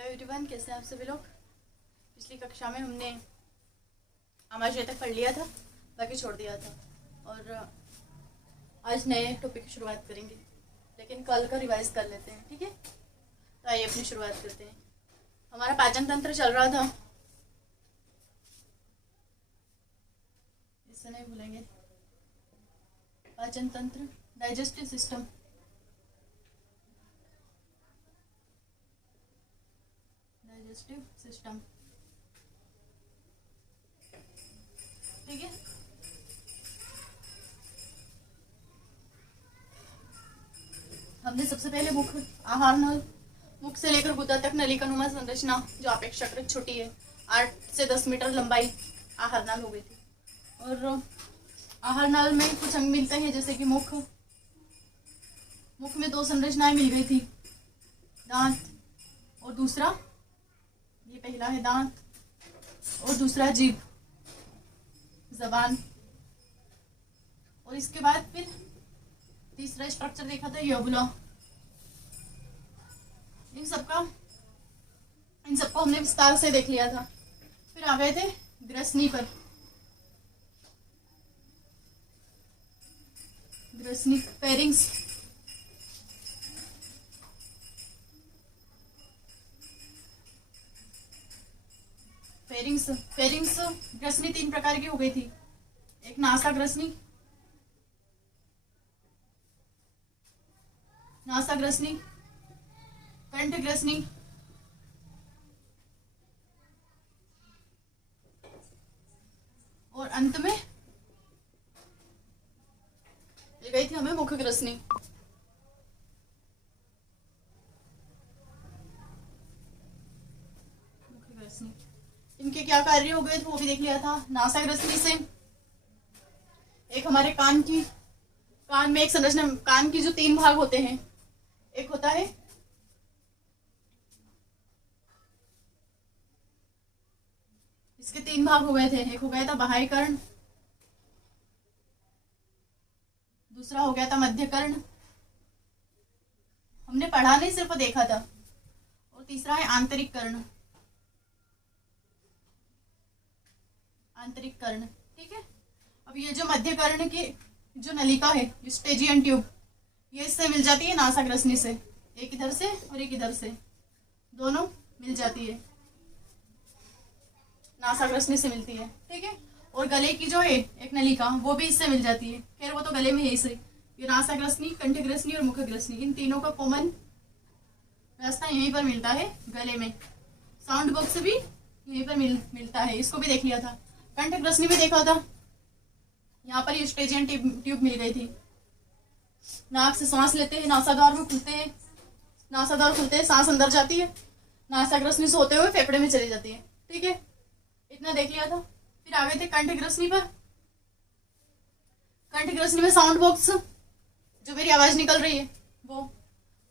Hello everyone, कैसे हैं आप सभी लोग। पिछली कक्षा में हमने आमाशय तक पढ़ लिया था, बाकी छोड़ दिया था। और आज नए टॉपिक की शुरुआत करेंगे, लेकिन कल का रिवाइज कर लेते हैं, ठीक है। तो आइए अपनी शुरुआत करते हैं। हमारा पाचन तंत्र चल रहा था, इससे नहीं भूलेंगे। पाचन तंत्र, डाइजेस्टिव सिस्टम, ठीक है। हमने सबसे पहले मुख, आहार नल, मुख से लेकर गुदा तक नलिका नुमा संरचना जो अपेक्षाकृत छोटी है, 8 से 10 मीटर लंबाई आहार नल हो गई थी। और आहार नल में कुछ अंग मिलते हैं, जैसे कि मुख में 2 संरचनाएं मिल गई थी, दांत और दूसरा, ये पहला है दांत और दूसरा जीभ, जबान। और इसके बाद फिर तीसरा स्ट्रक्चर देखा था, योबुला। इन सबको हमने विस्तार से देख लिया था। फिर आ गए थे ग्रसनी पर। ग्रसनी, फेरिंग्स, फेरिंग्स ग्रसनी 3 प्रकार की हो गई थी। एक नासा ग्रसनी, कंठ ग्रसनी और अंत में मिल गई थी हमें मुख ग्रसनी। इनके क्या कार्य हो गए थे वो भी देख लिया था। नासा ग्रसनी से एक हमारे कान में एक संरचना, कान की जो 3 भाग होते हैं, एक होता है इसके 3 भाग हो गए थे। एक हो गया था बाह्य कर्ण, दूसरा हो गया था मध्य कर्ण, हमने पढ़ा नहीं सिर्फ देखा था, और तीसरा है आंतरिक कर्ण। ठीक है। अब ये जो मध्य कर्ण की जो नलिका है, यूस्टेजियन ट्यूब, ये इससे मिल जाती है नासा ग्रसनी से, एक इधर से और एक इधर से, दोनों मिल जाती है, नासा ग्रसनी से मिलती है, ठीक है। और गले की जो है एक नलिका, वो भी इससे मिल जाती है। खैर वो तो गले में है इसे, ये नासा ग्रसनी, कंठ ग्रसनी और मुख ग्रसनी, इन तीनों का कॉमन रास्ता यहीं पर मिलता है, गले में। साउंड बॉक्स भी यहीं पर मिलता है, इसको भी देख लिया था। कंठ ग्रसनी भी देखा था, यहाँ पर यूस्टेजियन ट्यूब मिल गई थी। नाक से सांस लेते हैं, नासाद्वार में खुलते हैं, सांस अंदर जाती है, नासा ग्रसनी से होते हुए फेफड़े में चली जाती है, ठीक है। इतना देख लिया था। फिर आ गए थे कंठ ग्रसनी पर। कंठ ग्रसनी में साउंड बॉक्स, जो मेरी आवाज निकल रही है वो,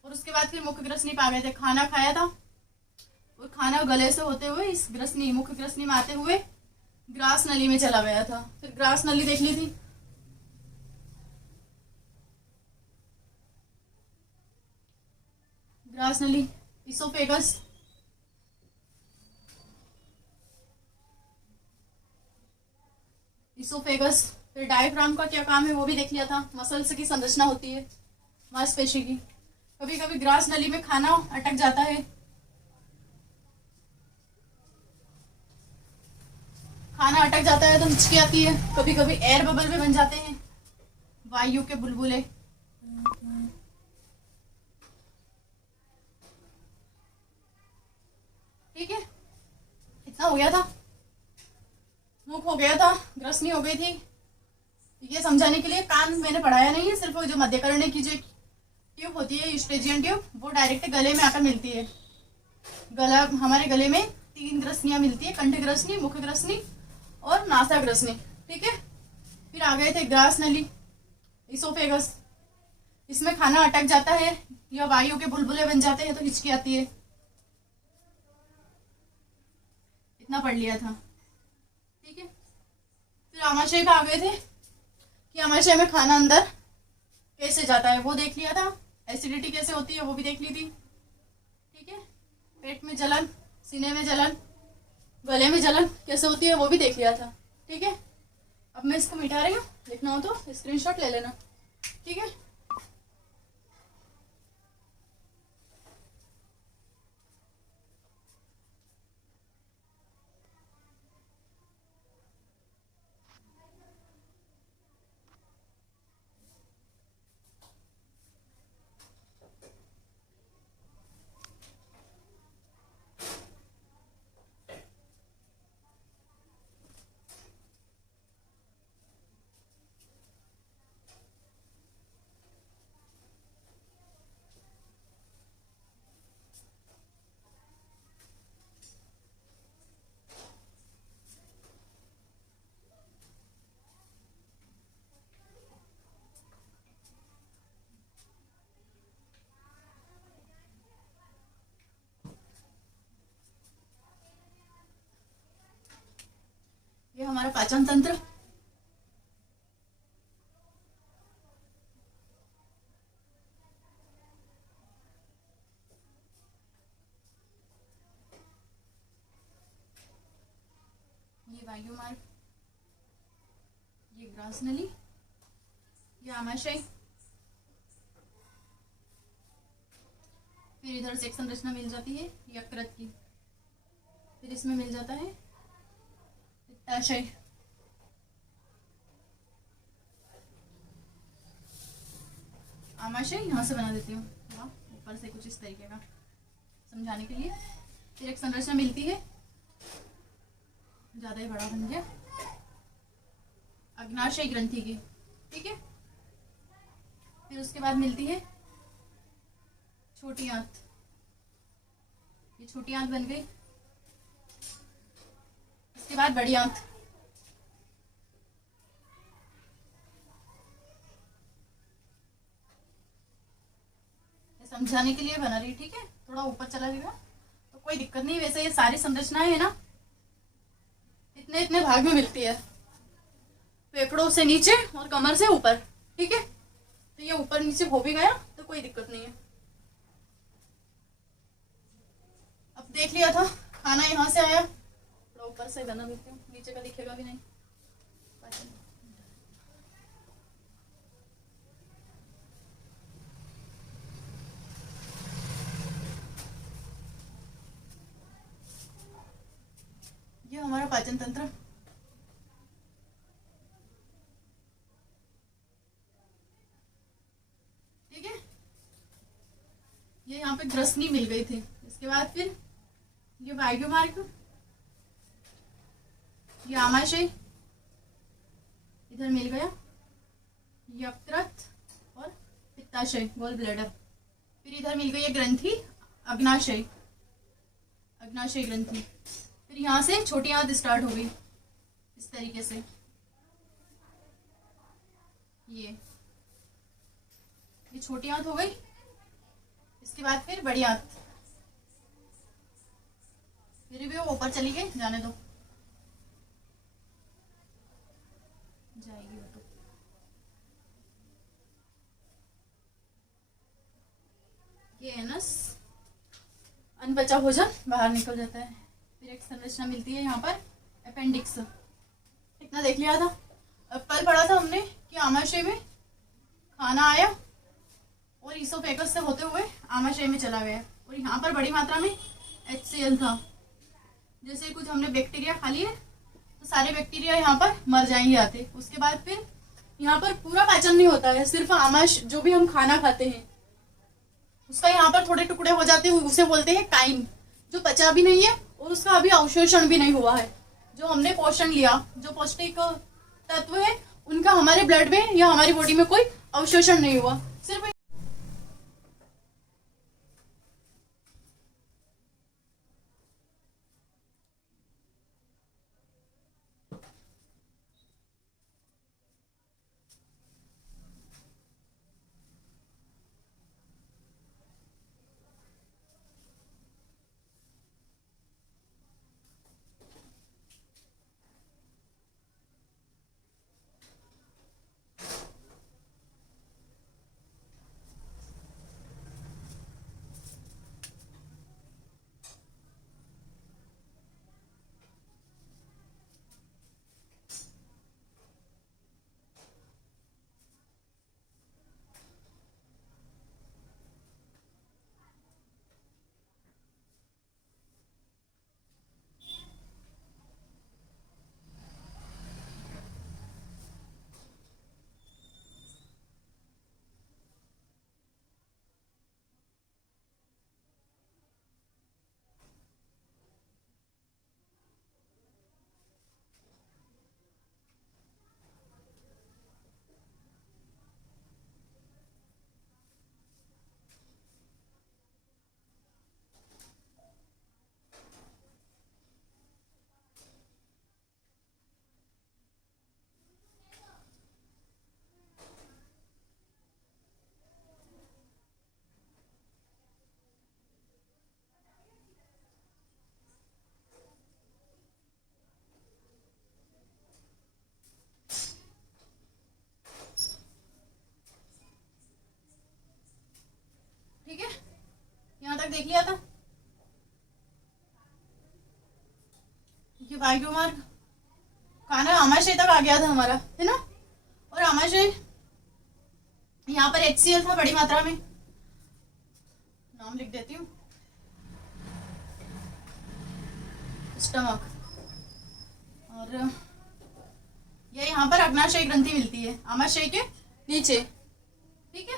और उसके बाद फिर मुख ग्रसनी पे आ गए थे। खाना खाया था और खाना गले से होते हुए इस ग्रसनी, मुख ग्रसनी में आते हुए ग्रास नली में चला गया था। फिर ग्रास नली देख ली थी। ग्रास नली, इसोफेगस, फिर डायफ्राम का क्या काम है वो भी देख लिया था। मसल्स की संरचना होती है, मांसपेशी की। कभी कभी ग्रास नली में खाना अटक जाता है, तो हिचकी आती है। कभी कभी एयर बबल भी बन जाते हैं, वायु के बुलबुले। ठीक है, इतना हो गया था। मुख हो गया था, ग्रसनी हो गई थी। ये समझाने के लिए कान मैंने पढ़ाया नहीं है, सिर्फ जो मध्यकर्ण की जो ट्यूब होती है, यूस्टेजियन ट्यूब, वो डायरेक्ट गले में आकर मिलती है। गला, हमारे गले में 3 ग्रसनियां मिलती है, कंठ ग्रसनी, मुख ग्रसनी और नासा ग्रसनी, ठीक है। फिर आ गए थे ग्रास नली, इसोफेगस। इसमें खाना अटक जाता है या वायु के बुलबुले बन जाते हैं तो हिचकी आती है। इतना पढ़ लिया था, ठीक है। फिर आमाशय पे आ गए थे कि आमाशय में खाना अंदर कैसे जाता है वो देख लिया था। एसिडिटी कैसे होती है वो भी देख ली थी, ठीक है। पेट में जलन, सीने में जलन, गले में जलन कैसे होती है वो भी देख लिया था। ठीक है, अब मैं इसको मिटा रही हूँ, देखना हो तो स्क्रीनशॉट ले लेना। ठीक है, ये हमारा पाचन तंत्र। ये वायु मार्ग, ये ग्रास नली, ये आमाशय, फिर इधर से एक संरचना मिल जाती है यकृत की, फिर इसमें मिल जाता है पित्ताशय, आमाशय यहाँ से बना देती हूँ ऊपर से कुछ इस तरीके का समझाने के लिए। फिर एक संरचना मिलती है, ज्यादा ही बड़ा बन गया, अग्नाशय ग्रंथि की। ठीक है, फिर उसके बाद मिलती है छोटी आंत, ये छोटी आंत बन गई। इसके बाद बड़ी आंत, समझाने के लिए बना रही। ठीक है, थोड़ा ऊपर चला जाएगा तो कोई दिक्कत नहीं। वैसे ये सारी संरचनाएं है ना इतने इतने भाग में मिलती है, फेफड़ों से नीचे और कमर से ऊपर। ठीक है, तो ये ऊपर नीचे हो भी गया तो कोई दिक्कत नहीं है। अब देख लिया था, खाना यहाँ से आया, थोड़ा ऊपर से बना देती हूँ, नीचे का दिखेगा भी नहीं। ये हमारा पाचन तंत्र। ठीक है, ये यहाँ पे ग्रसनी मिल गई थी। इसके बाद फिर ये वायु मार्ग, ये आमाशय इधर मिल गया, यकृत और पित्ताशय गॉल ब्लैडर। फिर इधर मिल गई ये ग्रंथि अग्नाशय, अग्नाशय ग्रंथि। फिर यहाँ से छोटी आंत स्टार्ट हो गई इस तरीके से, ये छोटी आंत हो गई। इसके बाद फिर बड़ी आंत, फिर भी वो ऊपर चली गई, जाने दो, जाएगी वो तो। ये एनस, अनपचा भोजन बाहर निकल जाता है। फिर एक संरचना मिलती है यहाँ पर अपेंडिक्स। इतना देख लिया था। अब कल पढ़ा था हमने कि आमाशय में खाना आया और ईसोफेगस से होते हुए आमाशय में चला गया, और यहाँ पर बड़ी मात्रा में HCl था। जैसे कुछ हमने बैक्टीरिया खा लिए तो सारे बैक्टीरिया यहाँ पर मर जाएंगे आते। उसके बाद फिर यहाँ पर पूरा पाचन नहीं होता है, सिर्फ आमाशय जो भी हम खाना खाते हैं उसका यहाँ पर थोड़े टुकड़े हो जाते हैं, उसे बोलते हैं काइम, जो पचा भी नहीं है और उसका अभी अवशोषण भी नहीं हुआ है। जो हमने पोषण लिया, जो पौष्टिक तत्व है उनका हमारे ब्लड में या हमारी बॉडी में कोई अवशोषण नहीं हुआ, सिर्फ लिया था। ये वायु मार्ग खाना आमाशय तक आ गया था हमारा, है ना। और आमाशय यहाँ पर HCl था बड़ी मात्रा में, नाम लिख देती हूँ, स्टमक। और ये यहाँ पर अग्नाशय ग्रंथि मिलती है आमाशय के नीचे, ठीक है।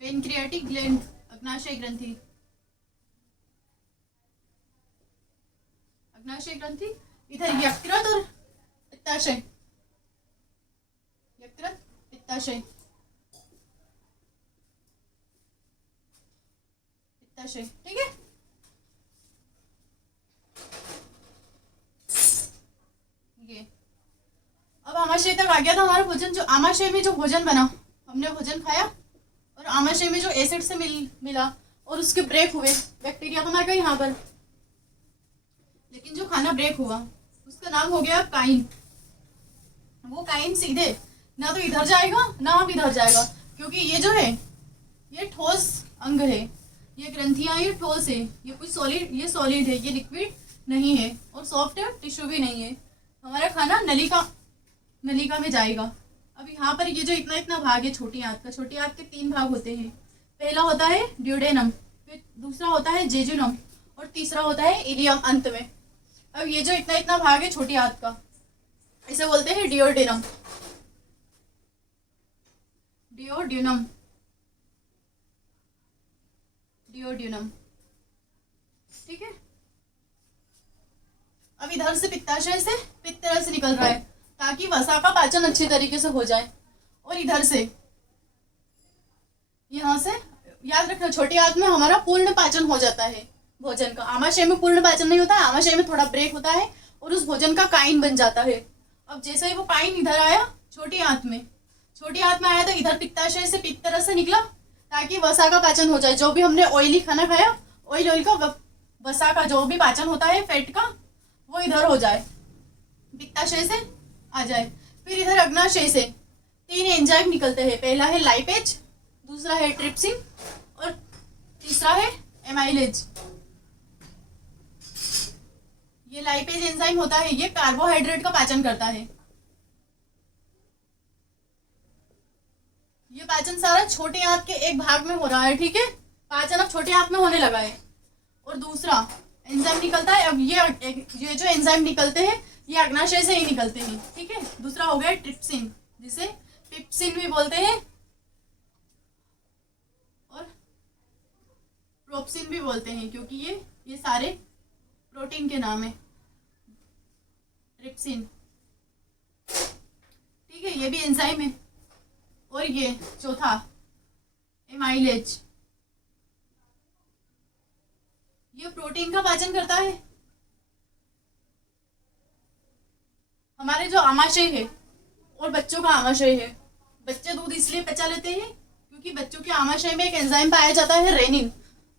पेनक्रियाटिक ग्लैंड, अग्नाशय ग्रंथि, अग्नाशय ग्रंथि। इधर यकृत और पित्ताशय, यकृत पित्ताशय, पित्ताशय, ठीक है। ये अब आमाशय तक आ गया था हमारा भोजन। जो आमाशय में जो भोजन बना, हमने भोजन खाया और आमाशय में जो एसिड से मिला और उसके ब्रेक हुए, बैक्टीरिया तो मर गए यहाँ पर, लेकिन जो खाना ब्रेक हुआ उसका नाम हो गया काइन। वो काइन सीधे ना तो इधर जाएगा ना अब इधर जाएगा, क्योंकि ये जो है ये ठोस अंग है, ये ग्रंथियां ये ठोस है, ये कुछ सॉलिड, ये सॉलिड है, ये लिक्विड नहीं है और सॉफ्ट टिश्यू भी नहीं है। हमारा खाना नलिका में जाएगा। अब यहाँ पर ये जो इतना इतना भाग है छोटी आंत का, छोटी आंत के 3 भाग होते हैं। पहला होता है ड्यूडेनम, फिर दूसरा होता है जेजुनम और तीसरा होता है इलियम अंत में। अब ये जो इतना इतना भाग है छोटी आंत का, इसे बोलते हैं डियोडेनम, डियोड्यूनम, डियोड्यूनम, ठीक है। अब इधर से पित्ताशय से पित्त रस निकल रहा है ताकि वसा का पाचन अच्छी तरीके से हो जाए। और इधर से यहाँ से याद रखना, छोटी आंत में हमारा पूर्ण पाचन हो जाता है भोजन का। आमाशय में पूर्ण पाचन नहीं होता है, आमाशय में थोड़ा ब्रेक होता है और उस भोजन का काइन बन जाता है। अब जैसे ही वो काइन इधर आया छोटी आंत में, छोटी आंत में आया तो इधर पित्ताशय से पित्त रस से निकला ताकि वसा का पाचन हो जाए। जो भी हमने ऑयली खाना खाया, ऑयल का वसा का जो भी पाचन होता है फैट का, वो इधर हो जाए, पित्ताशय से आ जाए। फिर इधर अग्नाशय से 3 एंजाइम निकलते हैं। पहला है लाइपेज, दूसरा है ट्रिप्सिन और तीसरा है एमाइलेज। ये लाइपेज एंजाइम होता है, ये कार्बोहाइड्रेट का पाचन करता है। ये पाचन सारा छोटी आंत के एक भाग में हो रहा है, ठीक है। पाचन अब छोटी आंत में होने लगा है। और दूसरा एंजाइम निकलता है। अब ये जो एंजाइम निकलते हैं ये अग्नाशय से ही निकलते हैं, ठीक है। दूसरा हो गया ट्रिप्सिन, जिसे ट्रिप्सिन भी बोलते हैं और प्रोप्सिन भी बोलते हैं, क्योंकि ये सारे प्रोटीन के नाम है। ट्रिप्सिन, ठीक है, ये भी एंजाइम है। और ये चौथा एमाइलेज, ये प्रोटीन का पाचन करता है। हमारे जो आमाशय है और बच्चों का आमाशय है, बच्चे दूध इसलिए पचा लेते हैं क्योंकि बच्चों के आमाशय में एक एंजाइम पाया जाता है रेनिन,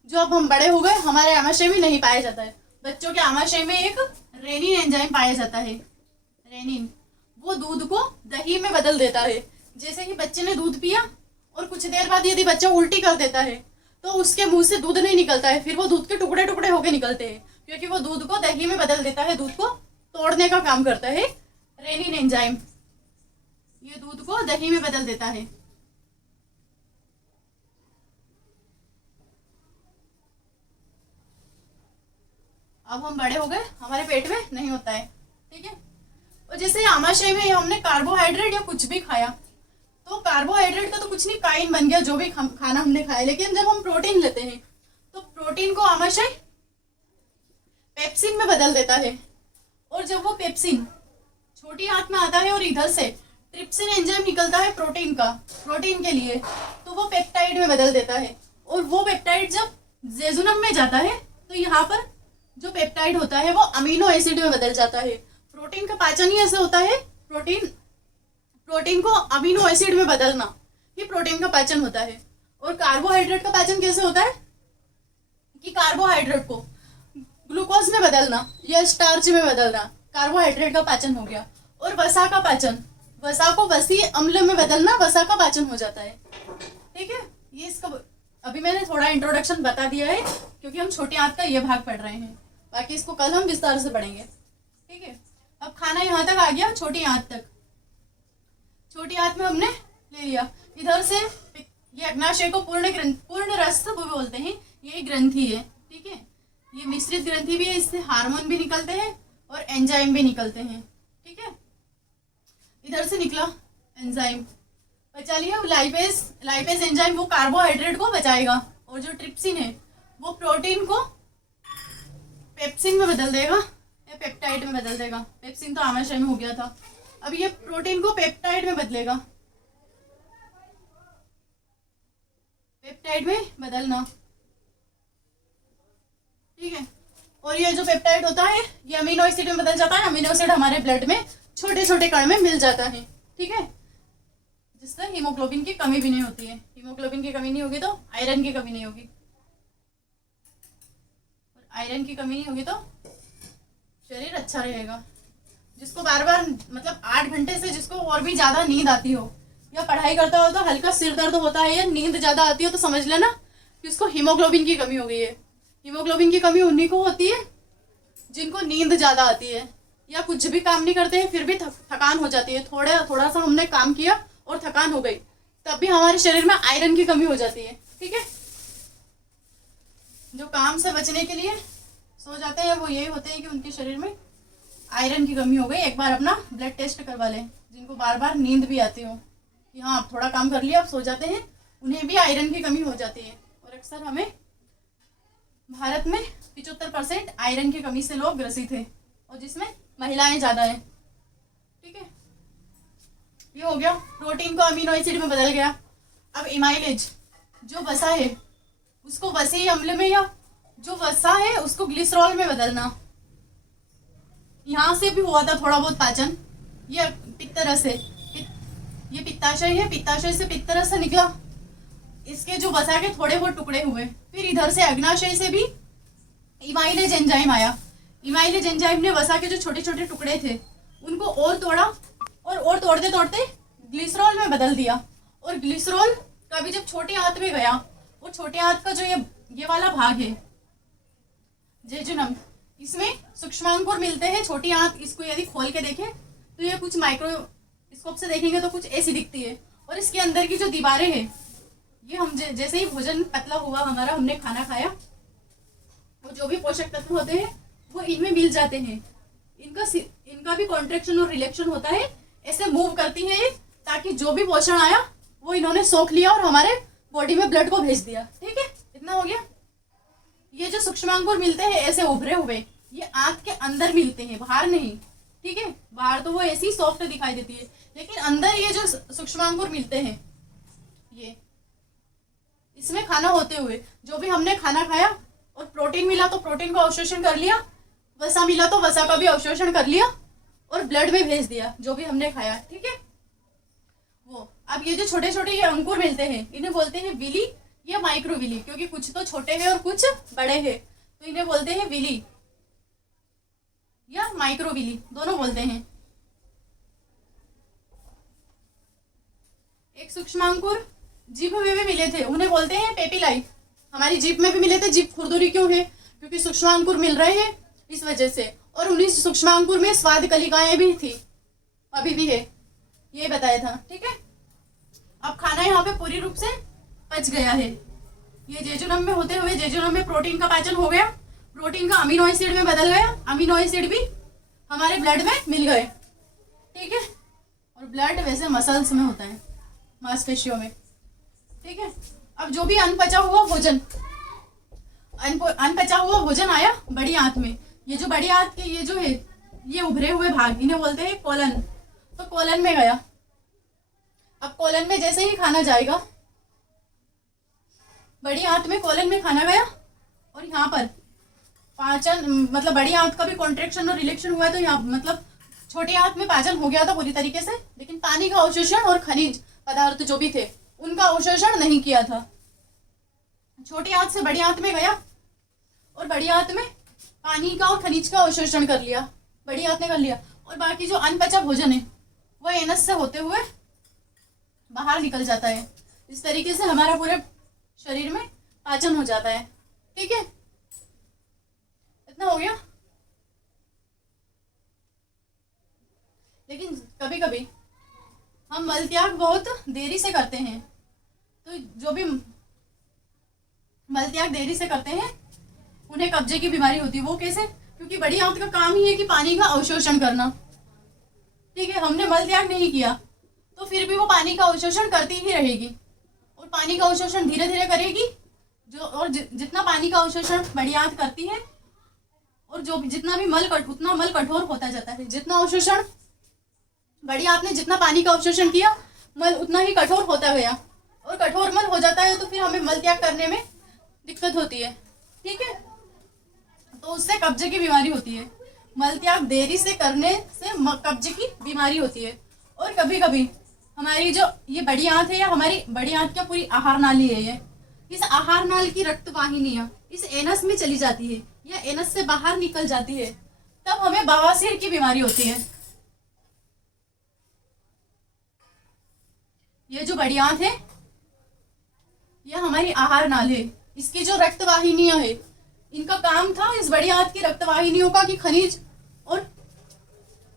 जो अब हम बड़े हो गए हमारे आमाशय में नहीं पाया जाता है। बच्चों के आमाशय में एक रेनिन एंजाइम पाया जाता है। रेनिन वो दूध को दही में बदल देता है। जैसे ही बच्चे ने दूध पिया और कुछ देर बाद यदि बच्चा उल्टी कर देता है तो उसके मुंह से दूध नहीं निकलता है, फिर वो दूध के टुकड़े टुकड़े होके निकलते हैं, क्योंकि वो दूध को दही में बदल देता है। दूध को तोड़ने का काम करता है रेनिन एंजाइम, ये दूध को दही में बदल देता है। अब हम बड़े हो गए, हमारे पेट में नहीं होता है, ठीक है। और जैसे आमाशय में हमने कार्बोहाइड्रेट या कुछ भी खाया तो कार्बोहाइड्रेट का तो कुछ नहीं, काइन बन गया जो भी खाना हमने खाया। लेकिन जब हम प्रोटीन लेते हैं तो प्रोटीन को आमाशय पेप्सिन में बदल देता है। और जब वो पेप्सिन छोटी आंत में आता है और इधर से ट्रिप्सिन एंजाइम निकलता है प्रोटीन के लिए, तो वो पेप्टाइड में बदल देता है। और वो पेप्टाइड जब जेजुनम में जाता है तो यहाँ पर जो पेप्टाइड होता है वो अमीनो एसिड में बदल जाता है। प्रोटीन का पाचन ही ऐसे होता है, प्रोटीन को अमीनो एसिड में बदलना, ये प्रोटीन का पाचन होता है। और कार्बोहाइड्रेट का पाचन कैसे होता है कि कार्बोहाइड्रेट को ग्लूकोज में बदलना या स्टार्च में बदलना, कार्बोहाइड्रेट का पाचन हो गया। और वसा का पाचन, वसा को वसीय अम्ल में बदलना वसा का पाचन हो जाता है, ठीक है। ये इसका अभी मैंने थोड़ा इंट्रोडक्शन बता दिया है क्योंकि हम छोटी आंत का ये भाग पढ़ रहे हैं, बाकी इसको कल हम विस्तार से पढ़ेंगे। ठीक है, अब खाना यहाँ तक आ गया, छोटी आंत तक। छोटी आंत में हमने ले लिया, इधर से ये अग्नाशय को पूर्ण रस बोलते हैं, ये ग्रंथि है। ठीक है, ये मिश्रित ग्रंथि भी है, इससे हार्मोन भी निकलते हैं और एंजाइम भी निकलते हैं। ठीक है, इधर से निकला एंजाइम, बचा लिया लाइपेज एंजाइम, वो कार्बोहाइड्रेट को बचाएगा, और जो ट्रिप्सिन है वो प्रोटीन को पेप्सिन में बदल देगा या पेप्टाइड में बदल देगा। पेप्सिन तो आमाशय में हो गया था, अब ये प्रोटीन को पेप्टाइड में बदलेगा, पेप्टाइड में बदलना। ठीक है, और ये जो पेप्टाइड होता है ये अमीनो एसिड में बदल जाता है। अमीनो एसिड हमारे ब्लड में छोटे छोटे कण में मिल जाता है। ठीक है, जिससे हीमोग्लोबिन की कमी भी नहीं होती है। हीमोग्लोबिन की कमी नहीं होगी तो आयरन की कमी नहीं होगी, और आयरन की कमी नहीं होगी तो शरीर अच्छा रहेगा। जिसको बार बार मतलब 8 घंटे से जिसको और भी ज्यादा नींद आती हो या पढ़ाई करता हो तो हल्का सिर दर्द होता है या नींद ज्यादा आती हो तो समझ लेना कि उसको हीमोग्लोबिन की कमी हो गई है। हीमोग्लोबिन की कमी उन्हीं को होती है जिनको नींद ज्यादा आती है या कुछ भी काम नहीं करते हैं फिर भी थकान हो जाती है। थोड़ा सा हमने काम किया और थकान हो गई तब भी हमारे शरीर में आयरन की कमी हो जाती है। ठीक है, जो काम से बचने के लिए सो जाते हैं वो यही होते हैं कि उनके शरीर में आयरन की कमी हो गई। एक बार अपना ब्लड टेस्ट करवा लें, जिनको बार बार नींद भी आती हो कि हाँ आप थोड़ा काम कर लिया आप सो जाते हैं, उन्हें भी आयरन की कमी हो जाती है। और अक्सर हमें भारत में 75% आयरन की कमी से लोग ग्रसित है, और जिसमें महिलाएं ज्यादा है। ठीक है, ये हो गया, प्रोटीन को अमीनो एसिड में बदल गया। अब इमाइलेज जो वसा है उसको वसीय अम्ल में, या जो वसा है उसको ग्लिसरॉल में बदलना। यहाँ से भी हुआ था थोड़ा बहुत पाचन, ये पित्तरस है, ये पित्ताशय है, पित्ताशय से पित्तरस से निकला, इसके जो वसा के थोड़े बहुत टुकड़े हुए। फिर इधर से अग्नाशय से भी इमाइलेज एंजाइम आया। इमाइलेज एंजाइम ने वसा के जो छोटे छोटे टुकड़े थे उनको और तोड़ा, और तोड़ते तोड़ते ग्लिसरॉल में बदल दिया। और ग्लिसरॉल का भी जब छोटे आंत में गया, और छोटे आंत का जो ये वाला भाग है जेजुनम, इसमें सूक्ष्मांकुर मिलते हैं। छोटी आंत इसको यदि खोल के देखें तो ये कुछ माइक्रोस्कोप से देखेंगे तो कुछ ऐसी दिखती है, और इसके अंदर की जो दीवारें हैं ये हम जैसे ही भोजन पतला हुआ हमारा, हमने खाना खाया, वो जो भी पोषक तत्व होते हैं वो इनमें मिल जाते हैं। इनका भी कॉन्ट्रैक्शन और रिलैक्शन होता है, ऐसे मूव करती है ताकि जो भी पोषण आया वो इन्होंने सोख लिया और हमारे बॉडी में ब्लड को भेज दिया। ठीक है, इतना हो गया। ये जो सूक्ष्मांकुर मिलते हैं ऐसे उभरे हुए, ये आंत के अंदर मिलते हैं, बाहर नहीं। ठीक है, बाहर तो वो ऐसी सॉफ्ट दिखाई देती है, लेकिन अंदर ये जो सूक्ष्मांकुर मिलते हैं, ये इसमें खाना होते हुए जो भी हमने खाना खाया, और प्रोटीन मिला तो प्रोटीन को अवशोषण कर लिया, वसा मिला तो वसा का भी अवशोषण कर लिया और ब्लड में भेज दिया जो भी हमने खाया। ठीक है, वो अब ये जो छोटे छोटे ये अंकुर मिलते हैं इन्हें बोलते हैं विली या माइक्रोविली, क्योंकि कुछ तो छोटे हैं और कुछ बड़े हैं, तो इन्हें बोलते हैं विली या माइक्रोविली, दोनों बोलते हैं। एक सूक्ष्मांकुर जीभ में भी मिले थे, उन्हें बोलते हैं पेपिलाई। हमारी जीभ में भी मिले थे। जीभ खुरदुरी क्यों है? क्योंकि सूक्ष्मांकुर मिल रहे हैं इस वजह से, और उन्हीं सूक्ष्मांकुर में स्वाद कलिकाएं भी थी, अभी भी है, ये बताया था। ठीक है, अब खाना यहाँ पे पूरी रूप से पच गया है। ये जेजुनम में होते हुए जेजुनम में प्रोटीन का पाचन हो गया, प्रोटीन का अमीनो एसिड में बदल गया, अमीनो एसिड भी हमारे ब्लड में मिल गए। ठीक है, और ब्लड वैसे मसल्स में होता है, मांसपेशियों में। ठीक है, अब जो भी अनपचा हुआ भोजन, अनपचा हुआ भोजन आया बड़ी आंत में, ये जो बड़ी आंत के ये जो है ये उभरे हुए भाग, इन्हें बोलते हैं कोलन। तो कोलन में गया, अब कोलन में जैसे ही खाना जाएगा, बड़ी आंत में कोलन में खाना गया, और यहाँ पर पाचन मतलब बड़ी आंत का भी कॉन्ट्रैक्शन और रिलेक्शन हुआ, तो यहाँ मतलब छोटी आंत में पाचन हो गया था पूरी तरीके से, लेकिन पानी का अवशोषण और खनिज पदार्थ जो भी थे उनका अवशोषण नहीं किया था। छोटी आंत से बड़ी आंत में गया, और बड़ी आंत में पानी का और खनिज का अवशोषण कर लिया, बड़ी आंत ने कर लिया, और बाकी जो अनपचा भोजन है वो एनस से होते हुए बाहर निकल जाता है। इस तरीके से हमारा पूरे शरीर में पाचन हो जाता है। ठीक है, इतना हो गया। लेकिन कभी कभी हम मल त्याग बहुत देरी से करते हैं, तो जो भी मल त्याग देरी से करते हैं उन्हें कब्जे की बीमारी होती है। वो कैसे? क्योंकि बड़ी आंत का काम ही है कि पानी का अवशोषण करना। ठीक है, हमने मल त्याग नहीं किया तो फिर भी वो पानी का अवशोषण करती ही रहेगी, और पानी का अवशोषण धीरे धीरे करेगी। और जितना पानी का अवशोषण बड़ी आंत करती है, और जो जितना भी उतना मल कठोर होता जाता है। जितना अवशोषण बड़ी आंत ने जितना पानी का अवशोषण किया, मल उतना ही कठोर होता गया, और कठोर मल हो जाता है तो फिर हमें मल त्याग करने में दिक्कत होती है। ठीक है, तो उससे कब्जे की बीमारी होती है। मल त्याग देरी से करने से कब्जे की बीमारी होती है। और कभी कभी हमारी जो ये बड़ी आंत है, या हमारी बड़ी आंत क्या पूरी आहार नाली है, ये इस आहार नाल की रक्त वाहिनियां इस एनस में चली जाती है, या एनस से बाहर निकल जाती है, तब हमें बवासीर की बीमारी होती है। ये जो बड़ी आंत है, यह हमारी आहार नाल है। इसकी जो रक्त वाहिनियां है, इनका काम था इस बड़ी आंत की रक्त वाहिनियों का कि खनिज और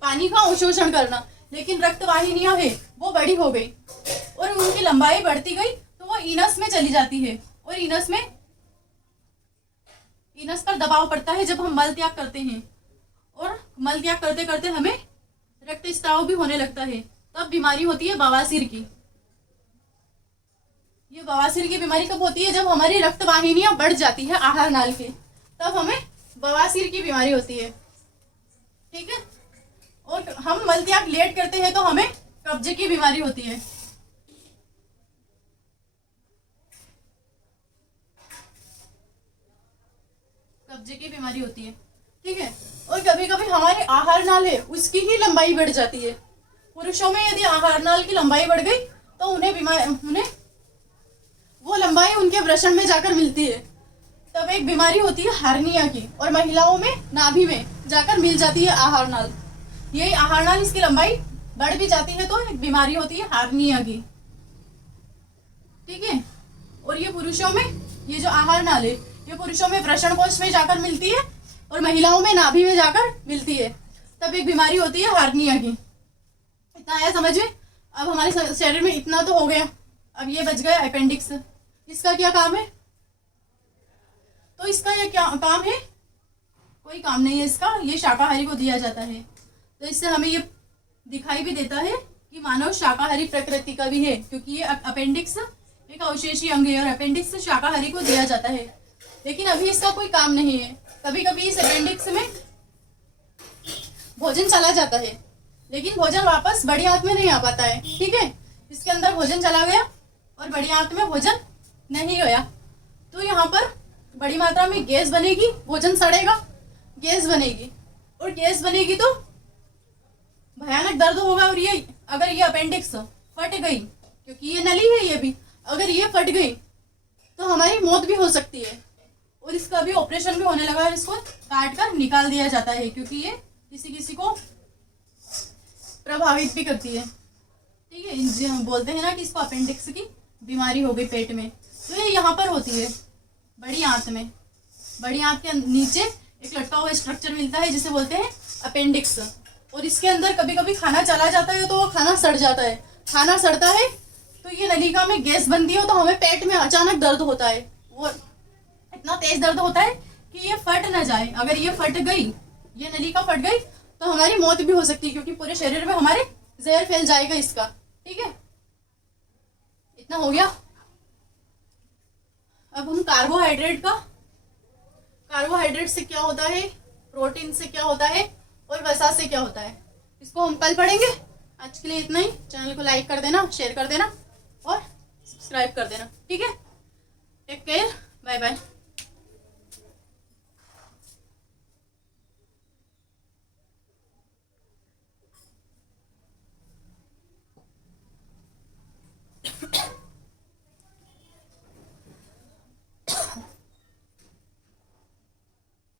पानी का अवशोषण करना। लेकिन रक्त वाहिनियां है वो बड़ी हो गई, और उनकी लंबाई बढ़ती गई, तो वो इनस में चली जाती है, और इनस पर दबाव पड़ता है जब हम मल त्याग करते हैं। और मल त्याग करते करते हमें रक्त स्त्राव भी होने लगता है, तब बीमारी होती है बवासीर की। ये बवासीर की बीमारी कब होती है? जब हमारी रक्त वाहिनियां बढ़ जाती है आहार नाल के, तब हमें बवासीर की बीमारी होती है। ठीक है, और हम मल त्याग लेट करते हैं तो हमें कब्जे की बीमारी होती है। कब्जे की बीमारी होती है। ठीक है, और कभी कभी हमारी आहार नाल है उसकी ही लंबाई बढ़ जाती है। पुरुषों में यदि आहार नाल की लंबाई बढ़ गई तो उन्हें वो लंबाई उनके वृषण में जाकर मिलती है, तब एक बीमारी होती है हार्निया की। और महिलाओं में नाभि में जाकर मिल जाती है आहार नाल। यही आहार नाल इसकी लंबाई बढ़ भी जाती है तो एक बीमारी होती है हार्निया की। ठीक है, और ये पुरुषों में ये जो आहार नाल है, ये पुरुषों में वृषण कोश में जाकर मिलती है, और महिलाओं में नाभि में जाकर मिलती है, तब एक बीमारी होती है हार्निया की। इतना आया समझ में? अब हमारे शरीर में इतना तो हो गया। अब ये बच गया अपेंडिक्स। इसका क्या काम है? तो इसका ये क्या काम है? कोई काम नहीं है इसका, ये शाकाहारी को दिया जाता है। तो इससे हमें ये दिखाई भी देता है कि मानव शाकाहारी प्रकृति का भी है, क्योंकि ये अपेंडिक्स एक अवशेषी अंग है, और अपेंडिक्स शाकाहारी को दिया जाता है। लेकिन अभी इसका कोई काम नहीं है। कभी कभी इस अपेंडिक्स में भोजन चला जाता है, लेकिन भोजन वापस बड़ी आंत में नहीं आ पाता है। ठीक है, इसके अंदर भोजन चला गया और बड़ी आंत में भोजन नहीं गया, तो यहाँ पर बड़ी मात्रा में गैस बनेगी, भोजन सड़ेगा, गैस बनेगी, और गैस बनेगी तो भयानक दर्द होगा। और ये अगर ये अपेंडिक्स फट गई, क्योंकि ये नली है, ये भी अगर ये फट गई तो हमारी मौत भी हो सकती है। और इसका भी ऑपरेशन भी होने लगा है, इसको काट कर निकाल दिया जाता है, क्योंकि ये किसी किसी को प्रभावित भी करती है। ठीक है, बोलते हैं ना कि इसको अपेंडिक्स की बीमारी हो गई पेट में, तो ये यहाँ पर होती है बड़ी आंत में। बड़ी आंत के नीचे एक लटका हुआ स्ट्रक्चर मिलता है जिसे बोलते हैं अपेंडिक्स। और इसके अंदर कभी कभी खाना चला जाता है तो वो खाना सड़ जाता है। खाना सड़ता है तो ये नलिका में गैस बनती है, तो हमें पेट में अचानक दर्द होता है। वो इतना तेज दर्द होता है कि ये फट ना जाए। अगर ये फट गई, ये नलिका फट गई, तो हमारी मौत भी हो सकती है, क्योंकि पूरे शरीर में हमारे जहर फैल जाएगा इसका। ठीक है, इतना हो गया। अब हम कार्बोहाइड्रेट से क्या होता है, प्रोटीन से क्या होता है, और वसा से क्या होता है, इसको हम कल पढ़ेंगे। आज के लिए इतना ही। चैनल को लाइक कर देना, शेयर कर देना और सब्सक्राइब कर देना। ठीक है, टेक केयर, बाय बाय।